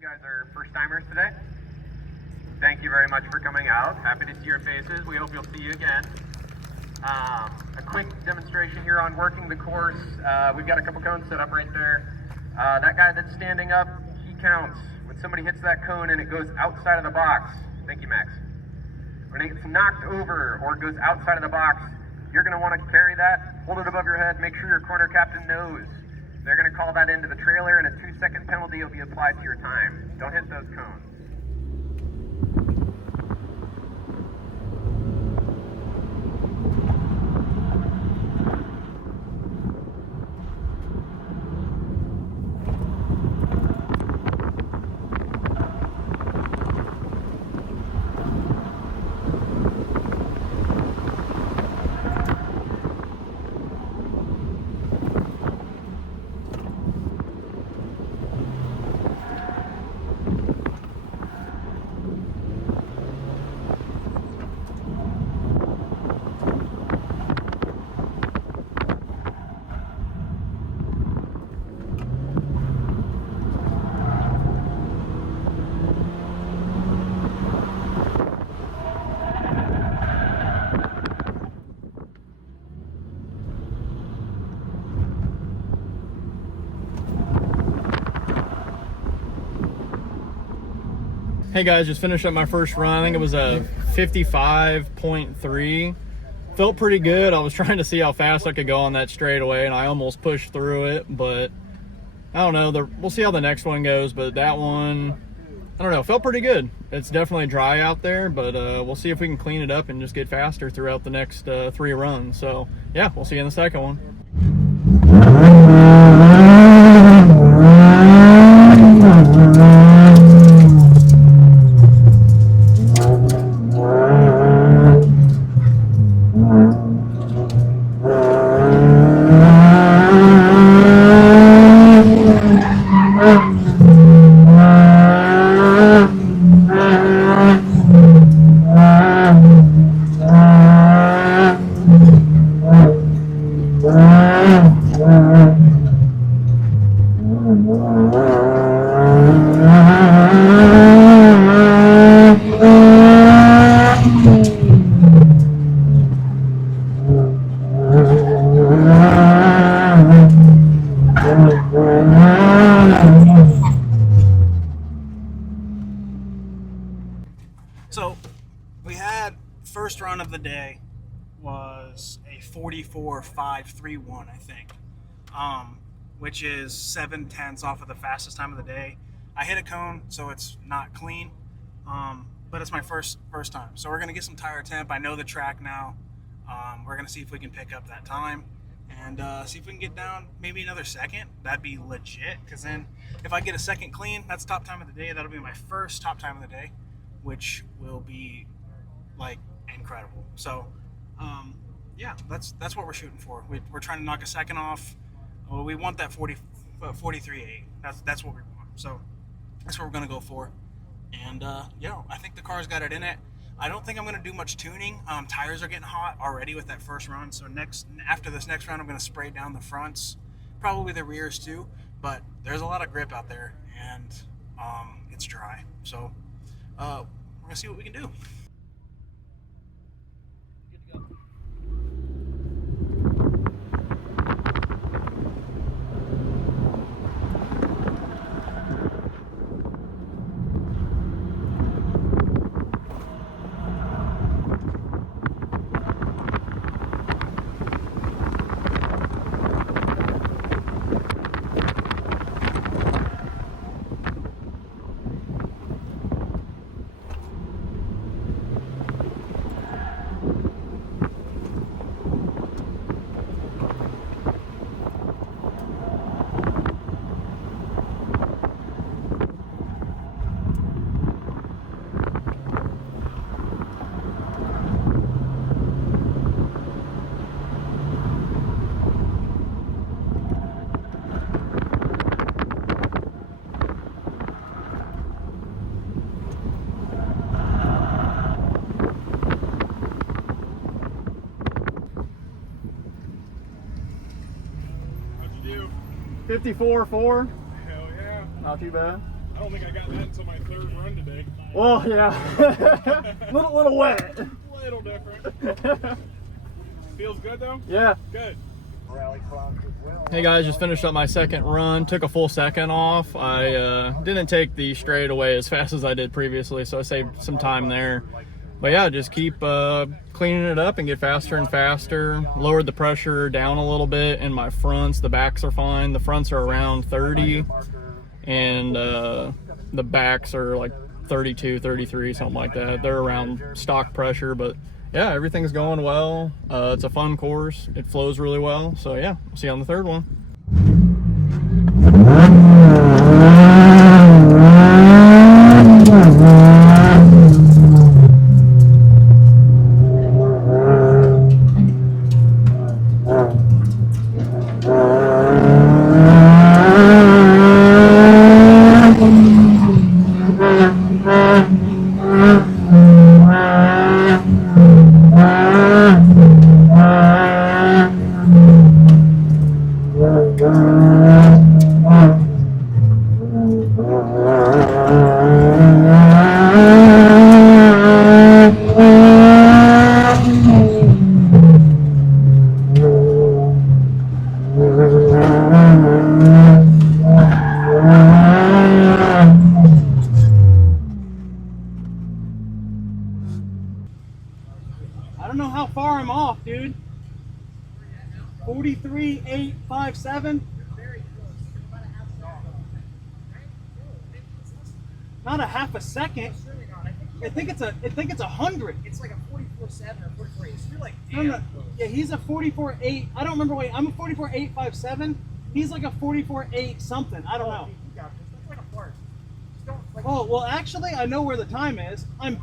you guys are first-timers today. Thank you very much for coming out. Happy to see your faces. We hope you'll see you again. A quick demonstration here on working the course. We've got a couple cones set up right there. That guy that's standing up, he counts. When somebody hits that cone and it goes outside of the box, thank you, Max. When it gets knocked over or it goes outside of the box, you're going to want to carry that, hold it above your head, make sure your corner captain knows. They're going to call that into the trailer, and a 2-second penalty will be applied to your time. Don't hit those cones. Hey guys, just finished up my first run. I think it was a 55.3. Felt pretty good. I was trying to see how fast I could go on that straightaway, and I almost pushed through it, but I don't know. We'll see how the next one goes, but that one, I don't know, felt pretty good. It's definitely dry out there, but we'll see if we can clean it up and just get faster throughout the next 3 runs. So yeah, we'll see you in the second one. So we had first run of the day was a 44.531, I think, which is 7/10 off of the fastest time of the day. I hit a cone, so it's not clean, but it's my first time. So we're gonna get some tire temp. I know the track now. We're gonna see if we can pick up that time and see if we can get down maybe another second. That'd be legit, because then if I get a second clean, that's top time of the day. That'll be my first top time of the day, which will be like incredible. So yeah, that's what we're shooting for. We're trying to knock a second off. Well, we want that 43.8. That's what we want. So that's what we're gonna go for. And yeah, I think the car's got it in it. I don't think I'm gonna do much tuning. Tires are getting hot already with that first run. So after this next round, I'm gonna spray down the fronts, probably the rears too. But there's a lot of grip out there, and it's dry. So we're gonna see what we can do. Good to go. do? 54.4. Hell yeah. Not too bad. I don't think I got that until my third run today. Well, yeah. little wet. A little different. Feels good though? Yeah. Good. Hey guys, just finished up my second run. Took a full second off. I didn't take the straight away as fast as I did previously, so I saved some time there. But yeah, just keep cleaning it up and get faster and faster. Lowered the pressure down a little bit in my fronts. The backs are fine. The fronts are around 30, and the backs are like 32, 33, something like that. They're around stock pressure, but yeah, everything's going well. It's a fun course. It flows really well. So yeah, we'll see you on the third one. I don't know how far I'm off, dude. 43.857. Not a half a second. I think it's 100. It's like a 44.7 or 44.8. So you're like, No. Yeah, he's a 44.8. I don't remember. Wait, I'm a 44.857. He's like a 44.8 something. I don't know. you got this. That's like a fart. Just don't like. Oh well, actually, I know where the time is. I'm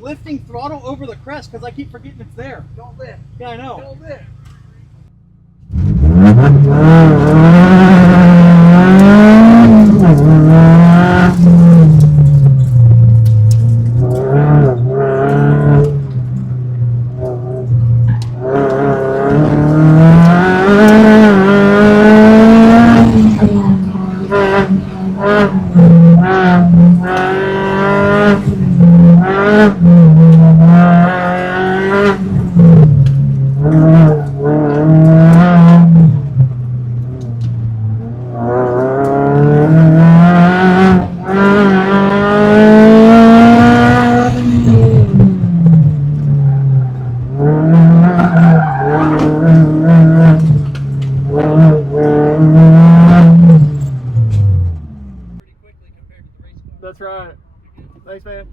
lifting throttle over the crest because I keep forgetting it's there. Don't lift. Yeah, I know. Don't lift. That's right. Thanks, man.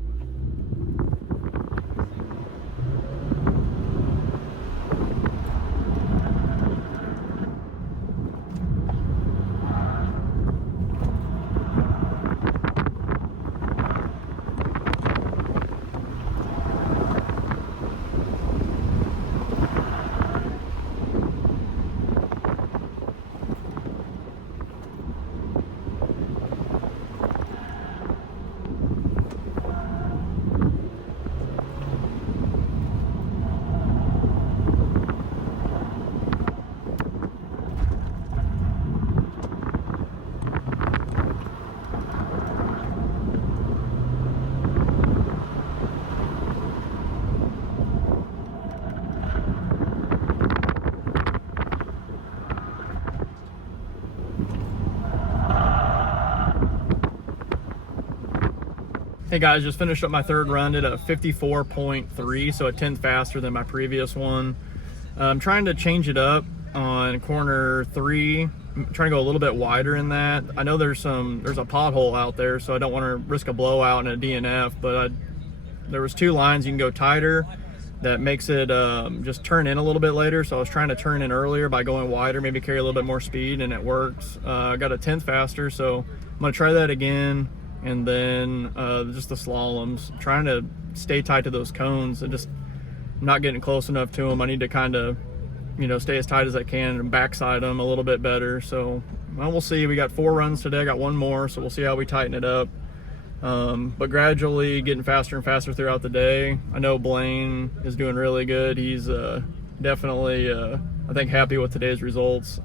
Hey guys, just finished up my third run at a 54.3, so a tenth faster than my previous one. I'm trying to change it up on corner 3. I'm trying to go a little bit wider in that. I know there's a pothole out there, so I don't want to risk a blowout and a DNF, but there was 2 lines you can go tighter that makes it just turn in a little bit later, so I was trying to turn in earlier by going wider, maybe carry a little bit more speed, and it works. I got a tenth faster, so I'm going to try that again. And then just the slaloms, I'm trying to stay tight to those cones and just not getting close enough to them. I need to kind of, stay as tight as I can and backside them a little bit better. So, well, we'll see. We got 4 runs today. I got 1 more, so we'll see how we tighten it up. But gradually getting faster and faster throughout the day. I know Blayne is doing really good. He's definitely, I think, happy with today's results.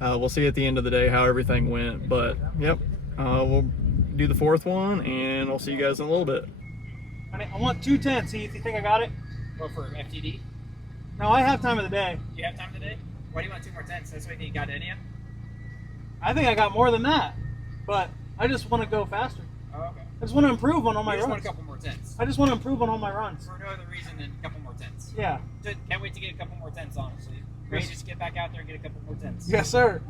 We'll see at the end of the day how everything went. But, yep, we'll do the 4th one, and I'll see you guys in a little bit. I want 210. See, you think I got it? Well, for FTD? No, I have time of the day. Do you have time today? Why do you want 2 more tents? That's what you got any of? I think I got more than that, but I just want to go faster. Oh, okay. I just want to improve on all my You just runs. want a couple more tents. I just want to improve on all my runs. For no other reason than a couple more tents. Yeah. Can't wait to get a couple more tents, honestly. Ready to just get back out there and get a couple more tents. Yes, sir.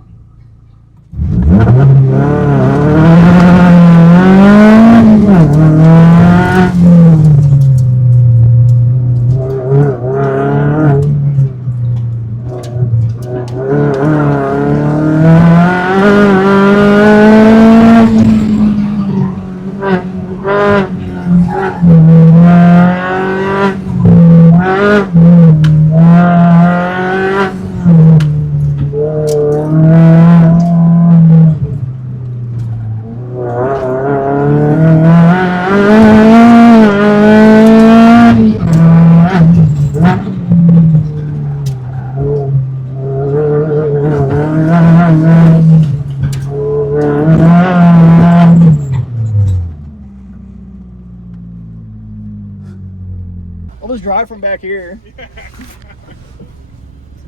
I'll just drive from back here.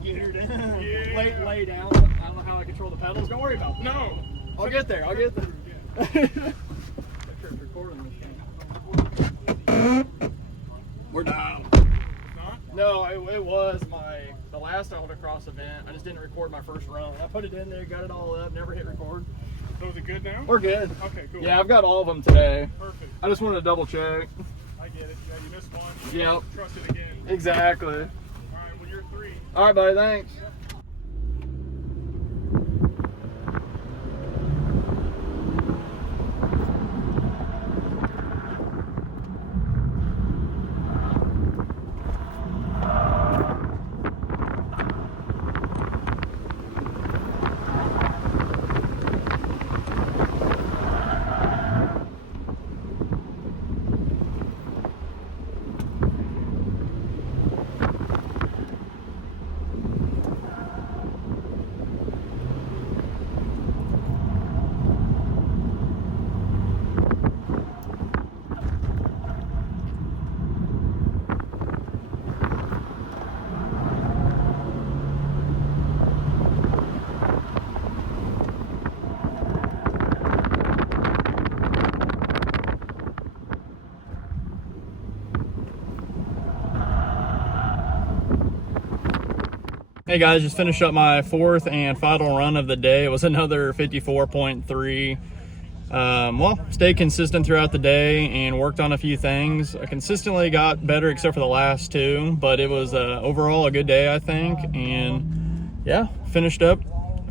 Get her down. Yeah. Lay down. I don't know how I control the pedals. Don't worry about that. No. I'll get there. I'll get there. We're down. Not? No, it was the last autocross event. I just didn't record my first run. I put it in there, got it all up, never hit record. So is it good now? We're good. Okay, cool. Yeah, I've got all of them today. Perfect. I just wanted to double check. I get it. Yeah, you missed one. Yep. Trust it again. Exactly. All right, well, you're 3. All right, buddy. Thanks. Hey guys, just finished up my 4th and final run of the day. It was another 54.3. Well, stayed consistent throughout the day and worked on a few things. I consistently got better except for the last 2, but it was overall a good day, I think. And yeah, finished up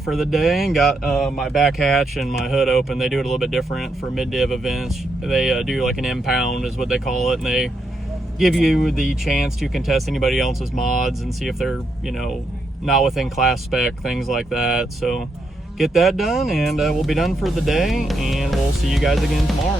for the day and got my back hatch and my hood open. They do it a little bit different for mid-div events. They do like an impound is what they call it, and they give you the chance to contest anybody else's mods and see if they're, you know, not within class spec, things like that. So get that done, and we'll be done for the day, and we'll see you guys again tomorrow.